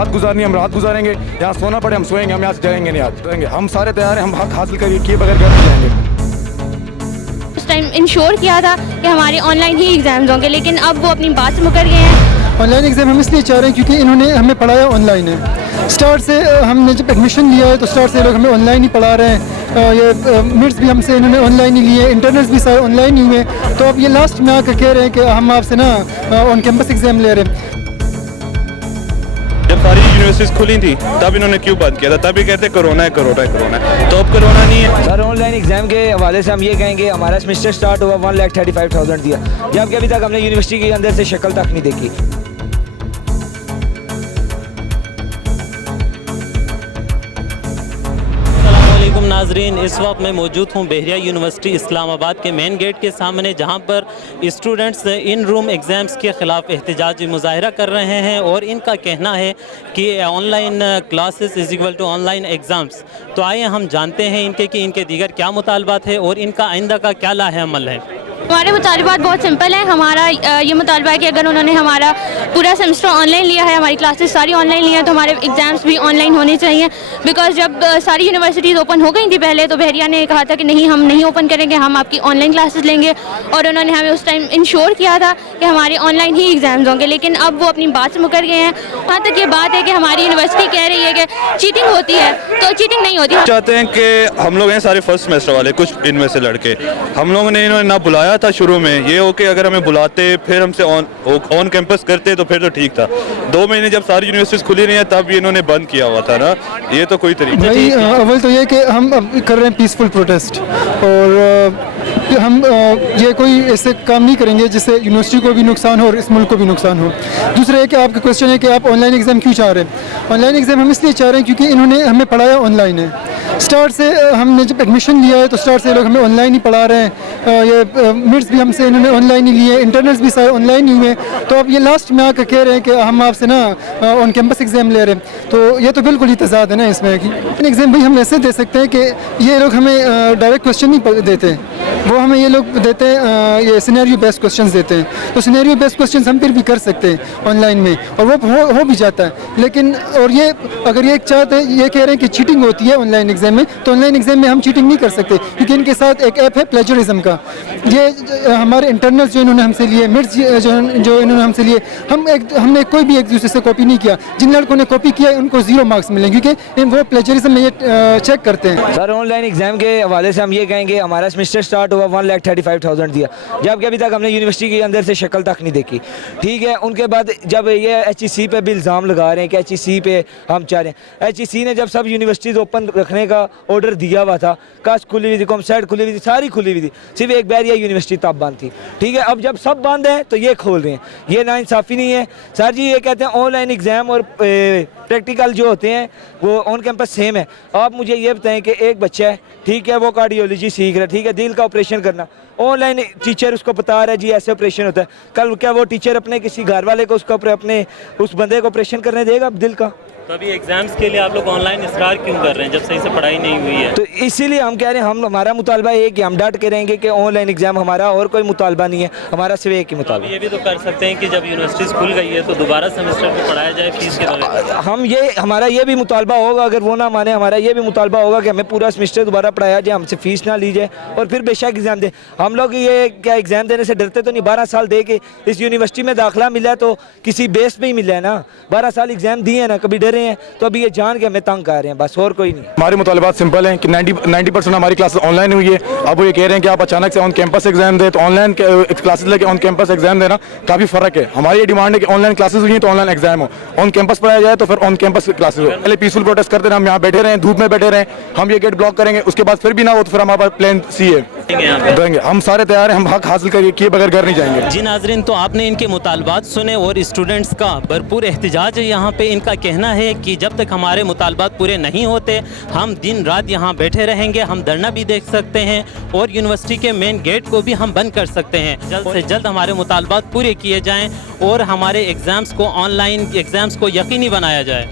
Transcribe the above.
रात गुजारनी हम रात गुजारेंगे, यहाँ सोना पड़े हम सोएंगे, हम यहाँ से जाएंगे नहीं, आज जाएंगे। हम सारे तैयार हैं, हम हक हासिल किए बगैर घर नहीं जाएंगे। उस टाइम इंश्योर किया था कि हमारे ऑनलाइन ही एग्ज़ाम्स होंगे, लेकिन अब वो अपनी बात से मुकर गए हैं। ऑनलाइन एग्ज़ाम हम इसलिए चाह रहे हैं क्योंकि इन्होंने हमें पढ़ाया ऑनलाइन है। स्टार्ट से हमने जब एडमिशन लिया है तो स्टार्ट से लोग हमें ऑनलाइन ही पढ़ा रहे हैं। ये मिड्स भी हमसे इन्होंने ऑनलाइन ही लिए, इंटरनल्स भी सारे ऑनलाइन ही हुए। तो अब ये लास्ट में आकर कह रहे हैं कि हम आपसे ना ऑन कैंपस एग्ज़ाम ले रहे हैं। जब सारी यूनिवर्सिटीज़ खुली थी तब इन्होंने क्यों बंद किया था? तब ये कहते कोरोना है कोरोना है कोरोना है, तो अब कोरोना नहीं है। सर ऑनलाइन एग्जाम के हवाले से हम ये कहेंगे हमारा सेमेस्टर स्टार्ट हुआ 1,35,000 दिया, जबकि अभी तक हमने यूनिवर्सिटी के अंदर से शक्ल तक नहीं देखी। नाजरीन, इस वक्त मैं मौजूद हूँ बहरिया यूनिवर्सिटी इस्लामाबाद के मेन गेट के सामने, जहाँ पर स्टूडेंट्स इन रूम एग्ज़ाम्स के ख़िलाफ़ एहतजाजी मुजाहरा कर रहे हैं और इनका कहना है कि online classes is equal to online exams. तो आइए हम जानते हैं इनके दीगर क्या मुतालबात है और इनका आइंदा का क्या लाहे अमल है। हमारे मुतालबात बहुत सिंपल हैं। हमारा ये मुतालबा है कि अगर उन्होंने हमारा पूरा सेमेस्टर ऑनलाइन लिया है, हमारी क्लासेस सारी ऑनलाइन ली हैं, तो हमारे एग्ज़ाम्स भी ऑनलाइन होने चाहिए। बिकॉज जब सारी यूनिवर्सिटीज़ ओपन हो गई थी पहले, तो बहरिया ने कहा था कि नहीं, हम नहीं ओपन करेंगे, हम आपकी ऑनलाइन क्लासेस लेंगे। और उन्होंने हमें उस टाइम इंश्योर किया था कि हमारे ऑनलाइन ही एग्ज़ाम्स होंगे, लेकिन अब वो अपनी बात से मुकर गए हैं। वहाँ तक ये बात है कि हमारी यूनिवर्सिटी कह रही है कि चीटिंग होती है, तो चीटिंग नहीं होती। चाहते हैं कि हम लोग हैं सारे फर्स्ट सेमेस्टर वाले, कुछ इनमें से लड़के, हम लोगों ने इन्होंने ना बुलाया था शुरू में, ये ओके अगर हमें बुलाते फिर हमसे ऑन कैंपस करते तो फिर तो ठीक था। 2 महीने जब सारी यूनिवर्सिटीज़ खुली नहीं है तब इन्होंने बंद किया हुआ था ना, ये तो कोई तरीका भाई। अव्वल तो ये कि हम अब कर रहे हैं पीसफुल प्रोटेस्ट, और हम ये कोई ऐसे काम नहीं करेंगे जिससे यूनिवर्सिटी को भी नुकसान हो और इस मुल्क को भी नुकसान हो। दूसरा है कि आपका क्वेश्चन है कि आप ऑनलाइन एग्ज़ाम क्यों चाह रहे हैं। ऑनलाइन एग्ज़ाम हम इसलिए चाह रहे हैं क्योंकि इन्होंने हमें पढ़ाया ऑनलाइन है। स्टार्ट से हमने जब एडमिशन लिया है तो स्टार्ट से लोग हमें ऑनलाइन ही पढ़ा रहे हैं। ये मिड्स भी हमसे इन्होंने ऑनलाइन ही लिए, इंटरनल्स भी सारे ऑनलाइन ही हुए। तो अब ये लास्ट में आकर कह रहे हैं कि हम आपसे ना ऑन कैंपस एग्ज़ाम ले रहे हैं, तो ये तो बिल्कुल ही तजाद है ना इसमें कि एग्ज़ाम भाई हम ऐसे दे सकते हैं कि ये लोग हमें डायरेक्ट क्वेश्चन नहीं देते, वो हमें ये लोग देते हैं, ये सिनेरियो बेस्ड क्वेश्चंस देते हैं। तो सिनेरियो बेस्ड क्वेश्चंस हम फिर भी कर सकते हैं ऑनलाइन में, और वो हो भी जाता है। लेकिन और ये अगर ये चाहते हैं, ये कह रहे हैं कि चीटिंग होती है ऑनलाइन एग्ज़ाम में, तो ऑनलाइन एग्ज़ाम में हम चीटिंग नहीं कर सकते क्योंकि इनके साथ एक ऐप है प्लेजरिज्म का। ये हमारे इंटरनल्स जो इन्होंने हमसे लिए, मिड्स जो इन्होंने हमसे लिए, हमने कोई भी एक दूसरे से कॉपी नहीं किया। जिन लड़कों ने कॉपी किया उनको 0 मार्क्स मिलेंगे क्योंकि वो प्लेजरिज्म में ये चेक करते हैं। सर ऑनलाइन एग्जाम के हवाले से हम ये कहेंगे हमारा सेमेस्टर स्टार्ट हुआ 1,35,000 दिया, जबकि अभी तक हमने यूनिवर्सिटी के अंदर से शक्ल तक नहीं देखी। ठीक है, उनके बाद जब ये HEC पे भी इल्ज़ाम लगा रहे हैं कि HEC पे हम चाह रहे हैं, HEC ने जब सब यूनिवर्सिटीज़ ओपन रखने का ऑर्डर दिया हुआ था, कास्ट खुली हुई थी, कॉमसेट खुली हुई थी, सारी खुली हुई थी, सिर्फ एक बैरिया यूनिवर्सिटी तब बंद थी। ठीक है, अब जब सब बंद है तो ये खोल रहे हैं, ये नाइंसाफ़ी नहीं है। सर जी ये कहते हैं ऑनलाइन एग्ज़ाम और प्रैक्टिकल जो होते हैं वो ऑन कैंपस सेम है। आप मुझे ये बताएं कि एक बच्चा है, ठीक है, वो कार्डियोलॉजी सीख रहा है, ठीक है, दिल का ऑपरेशन करना, ऑनलाइन टीचर उसको बता रहा है जी ऐसे ऑपरेशन होता है। कल क्या वो टीचर अपने किसी घर वाले को उसको अपने उस बंदे को ऑपरेशन करने देगा दिल का? तो अभी एग्जाम्स के लिए आप लोग ऑनलाइन इसरार क्यों कर रहे हैं जब सही से पढ़ाई नहीं हुई है? तो इसीलिए हम कह रहे हैं, हमारा मुतालबा ये कि हम डट के रहेंगे कि ऑनलाइन एग्जाम हमारा, और कोई मुतालबा नहीं है हमारा, सिर्फ एक ही मुतालबा। ये भी तो कर सकते हैं कि जब यूनिवर्सिटीज़ खुल गई है तो दोबारा सेमेस्टर को पढ़ाया जाए फीस के बगैर। हम ये हमारा ये भी मुतालबा होगा, अगर वो ना माने हमारा ये भी मुतालबा होगा कि हमें पूरा सेमेस्टर दोबारा पढ़ाया जाए, हमसे फीस ना ली जाए और फिर बेशक एग्ज़ाम दे। हम लोग ये क्या एग्ज़ाम देने से डरते तो नहीं, 12 साल दे के इस यूनिवर्सिटी में दाखिला मिला तो किसी बेस पे ही मिला है ना, 12 साल एग्ज़ाम दिए हैं ना, कभी डरे हैं? तो अभी ये जान के हमें तंग कर रहे हैं, बस और कोई नहीं। हमारे मुतालिबात सिंपल हैं कि 90% हमारी क्लासेस ऑनलाइन हुई है। अब वो ये कह रहे हैं कि आप अचानक से ऑन कैंपस एग्जाम दे, तो ऑनलाइन क्लासेस लेके ऑन कैंपस एग्जाम देना काफ़ी फ़र्क है। हमारी ये डिमांड है कि ऑनलाइन क्लासेस हुई हैं तो ऑनलाइन एग्जाम हो, ऑन कैंपस पढ़ाया जाए तो फिर ऑन कैंपस क्लासेस हो। पहले पीसफुल प्रोटेस्ट करते हैं, हम यहाँ बैठे रहें, धूप में बैठे रहें, हम ये गेट ब्लॉक करेंगे, उसके बाद फिर भी ना हो तो फिर हमारे पास प्लान सी है, देंगे। हम सारे तैयार हैं, हम हक हासिल किए बगैर घर नहीं जाएंगे। जी नाजरीन, तो आपने इनके मुतालबात सुने और स्टूडेंट्स का भरपूर एहतजाज है यहाँ पे। इनका कहना है कि जब तक हमारे मुतालबात पूरे नहीं होते हम दिन रात यहाँ बैठे रहेंगे, हम धरना भी देख सकते हैं और यूनिवर्सिटी के मेन गेट को भी हम बंद कर सकते हैं। जल्द से जल्द हमारे मुतालबात पूरे किए जाएँ और हमारे एग्ज़ाम्स को ऑनलाइन एग्ज़ाम्स को यकीनी बनाया जाए।